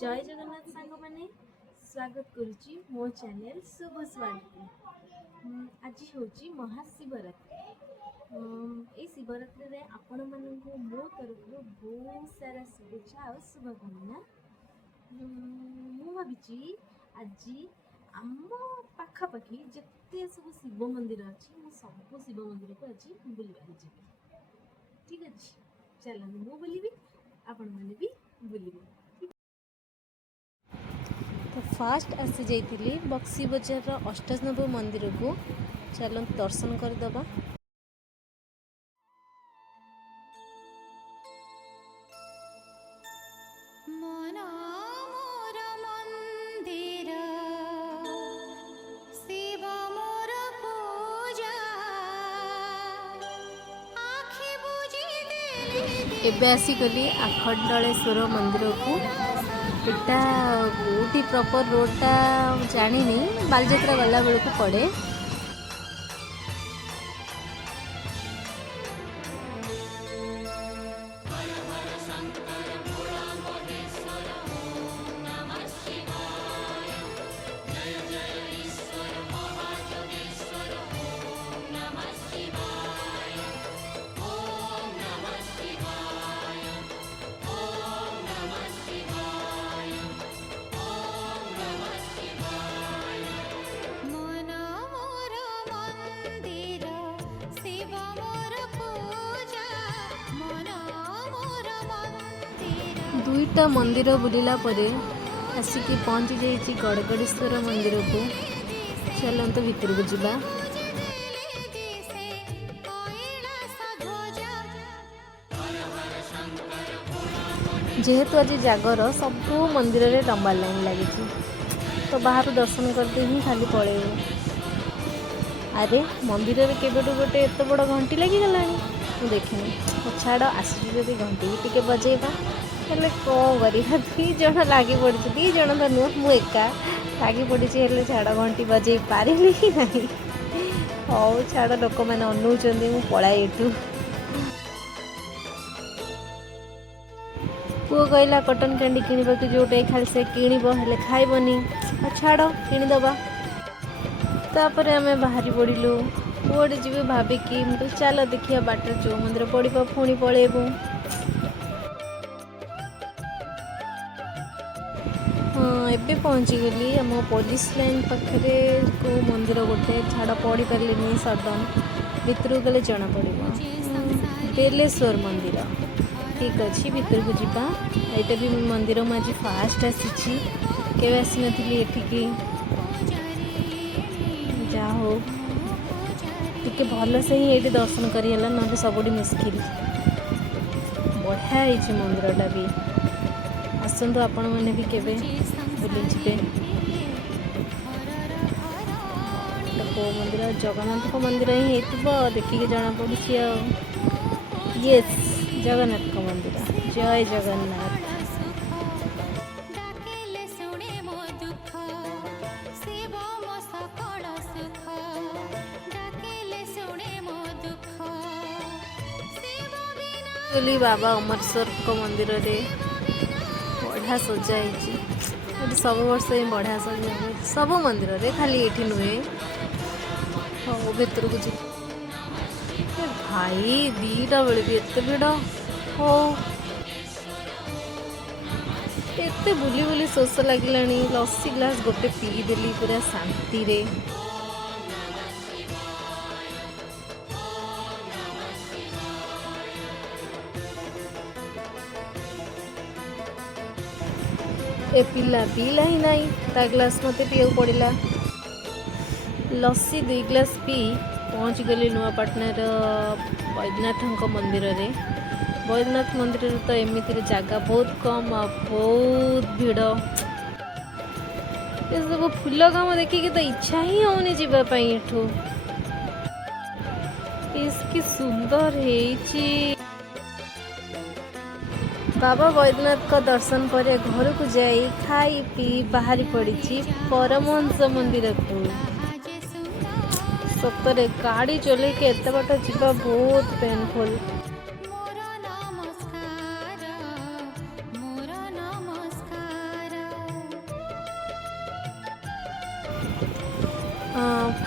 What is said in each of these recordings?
जय जगन्नाथ सांग मैंने स्वागत करुच्ची मो चैनल शुभ स्वागत। आज हूँ महाशिवरात्रि। ये शिवरात्रि रे आपण मानू मो तरफ बहुत सारा शुभेच्छा और शुभकामना। मु भावी आज आम पाखापाखि जिते सब शिव मंदिर अच्छी मु सब शिव मंदिर को आज बुलवार जी। ठीक अच्छे चलते मु बुलि आपण मैंने भी बुलवे। तो फास्ट आसी जाइली बक्सी बजार अष्टानब मंदिर को चल दर्शन करदबा। एबे आसिकली आखंडलेश्वर मंदिर को एटा कोटी प्रॉपर रोडटा जानी बालजात्रा गला बेल को पड़े। दुईटा मंदिर बुलिला परे आसिकी पहुँची जाइए गड़गड़ेश्वर मंदिर को। चलते भीतर को जीवा। जेहेतु आज जागर सबू मंदिर रे लंबा लाइन लगी तो बाहर दर्शन करते ही खाली पड़े। अरे मंदिर रे केबेटू गोटे एत बड़ घंटी लगी गलानी मु देखनी। छाड़ आसी जदि घंटी भी टिके बजेबा हेले कौन कर दीज लगी पड़ी। दीज तो नुह मु एका लगी पड़ी छाड़ घंटी बजे पारि कि नहीं। हौ छाड़ लोक मैंने अनौंट मु पलाए एठू। पुओ कहला कटन कैंडी किणवा जोटे खाली से किणव हेले खाइबनी छाड़ किणीदबा। तापर आम बाहरी पड़ू पुओटे जी भाविकी चल देखिए बाटर जो मंदिर पड़ा पुणी पलैबू। हाँ एबे पहुँची गली आम पुलिस लाइन पाखे को मंदिर गोटे छाड़ पढ़ी पारे सडन भितर गले जना पड़ बेलेश्वर मंदिर। ठीक अच्छे भितर को जीवा। यहाँ भी मंदिर मुझे फास्ट आसी के आसी नी एठिकी जा हो टिके भल से ही ये दर्शन करेगा ना सबुठ मुस्किल। बढ़िया है मंदिरटा भी आसतु आपण मैंने भी केवे बुली जीवे। मंदिर जगन्नाथ मंदिर ही हो देखिए जना पड़ी। यस जगन्नाथ मंदिर। जय जगन्नाथ। बाबा अमरेश्वर को मंदिर रे बढ़िया सजाई सब वर्ष ही बढ़िया सजा सब मंदिर रे खाली ये नुहे। हाँ भीतर को जी भाई 2टा बेले भी एत भिड़ हो एत बुली बुली शोष लगे। लस्सी ग्लास गोटे पीदेली पूरा शांति रे। ए पिला पीला ही नहीं ता ग्लास मत पीवा पड़ा। लस्सी 2 ग्लास पी पहुँच गली नुआपाटनार वैद्यनाथ मंदिर रे। वैद्यनाथ मंदिर तो एमती जगह बहुत कम बहुत भिड़। ये सब फूल काम देखिए तो इच्छा ही होनी जावाई। एठू इसकी सुंदर है। बाबा बैद्यनाथ का दर्शन पर घर को जाई खाई पी बाहरी पड़ी परमहंस मंदिर को। सतरे गाड़ी चले के एत बाट जीवा बहुत पेनफुल।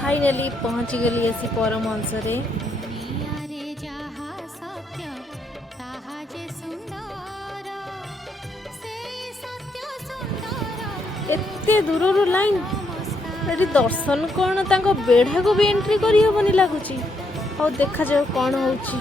फाइनाली पहुँची गली असी परमहंस रे। एते दूर लाइन ये दर्शन कौन तांको बेढ़ा को भी एंट्री करी हबनी लागुची। और देखा जाओ कौन होची।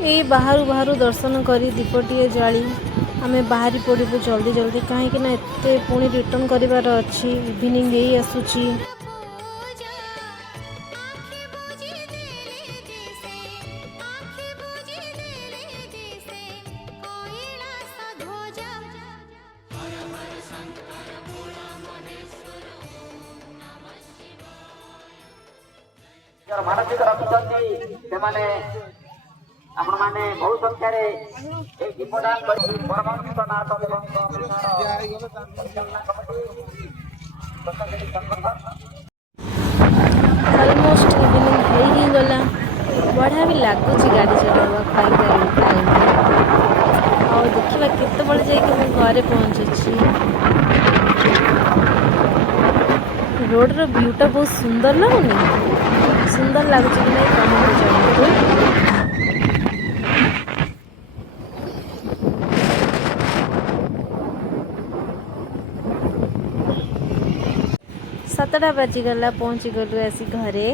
ये बाहर बाहर दर्शन करी दीपटीए जाली आमे बाहरी पड़ू जल्दी जल्दी कहीं ना एते पुणी रिटर्न करिवार अच्छी इवनिंग ही आसुची। मानसिक रखुଛନ୍ତି ସେମାନେ आपण माने बहुत संख्या रे एक दीपदान करी परमहंस नाथ ऑलमोस्ट इवनिंग ही गला। बढ़िया भी लगुच गाड़ी चलावा खाई और देखा केत जाइए घरे पहुँची। रोड रो व्यूटा बहुत सुंदर लगुनि सुंदर लगुच कि नहीं कमेंट जरूर। 7टा बाजिगला पहुँची गलु आसी घरे।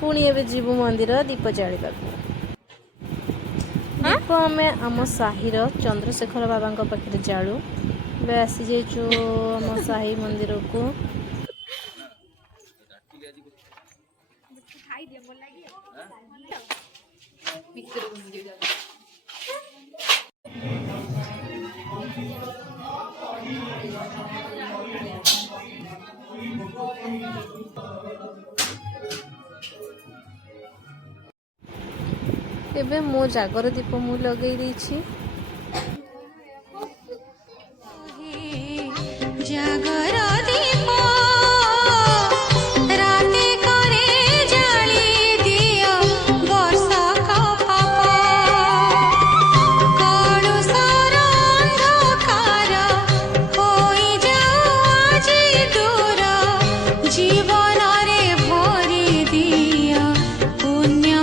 पुणी एवं जीवु मंदिर दीप जाड़ा दीप आम आम साहिर चंद्रशेखर बाबा पाखे जालु। आसी जाइचु आम साही मंदिर को। एबे मो जागर दीप मु लगे देछि। जागर दीप राते करे जाली दियो वर्षा का पाप कलुषर अंधकार होई जाओ आजी दूर जीवन रे भरी दियो पुण्य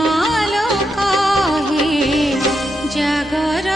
लोक हे जागर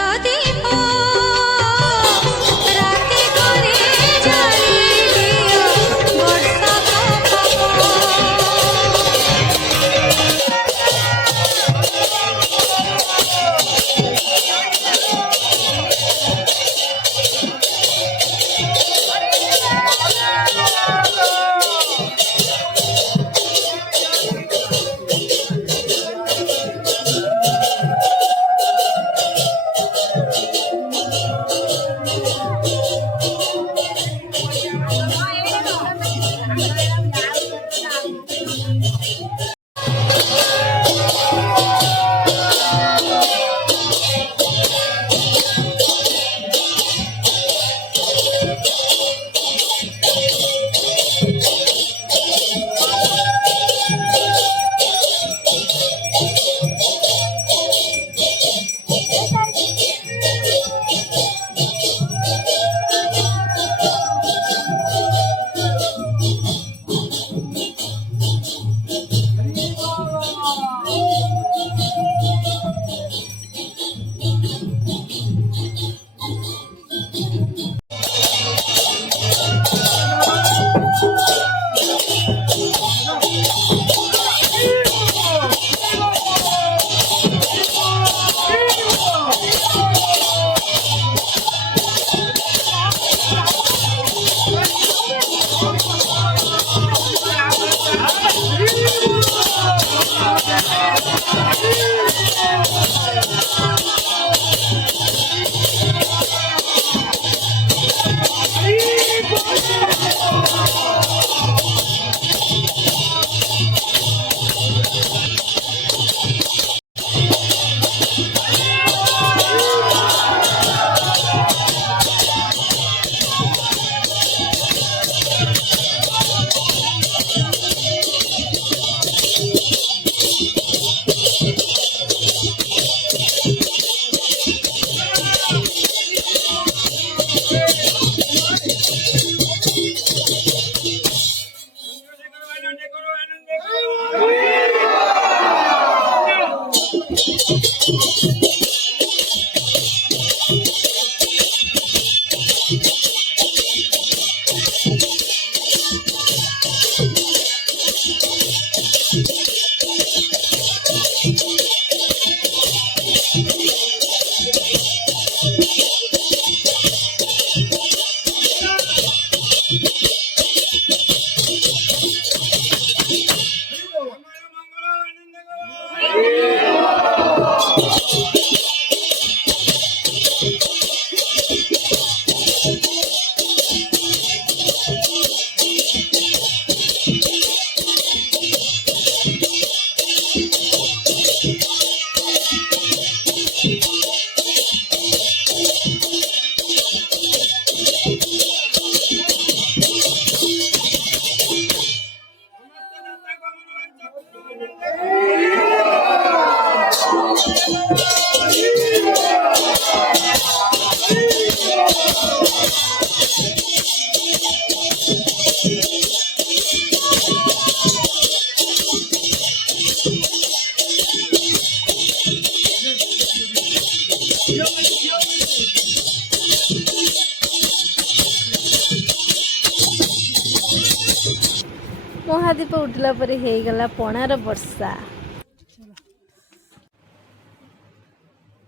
ମହାଦୀପ ଉଠିଲା ପରେ ହେଇଗଲା ପଣାର ବର୍ଷା।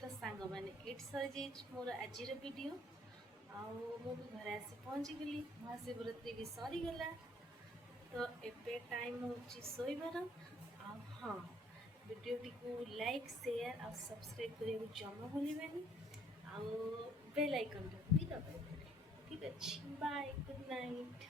ତ ସାଙ୍ଗମାନେ ଏଇଠି ସରିଯାଇଛି ମୋର ଆଜିର ଭିଡ଼ିଓ। ଆଉ ମୁଁ ବି ଘରେ ଆସି ପହଞ୍ଚିଗଲି, ମହାଶିବରାତ୍ରି ବି ସରିଗଲା। ତ ଏବେ ଟାଇମ୍ ହେଉଛି ଶୋଇବାର। ଆଉ ହଁ, ଭିଡ଼ିଓଟିକୁ ଲାଇକ୍, ସେୟାର ଆଉ ସବସ୍କ୍ରାଇବ୍ କରିବାକୁ ଜମା ଭୁଲିବେନି। ଆଉ ବେଲ୍ ଆଇକନ୍ଟା ବି ଦବାଇଦେବେ। ଠିକ୍ ଅଛି, ବାଏ, ଗୁଡ଼୍ ନାଇଟ୍।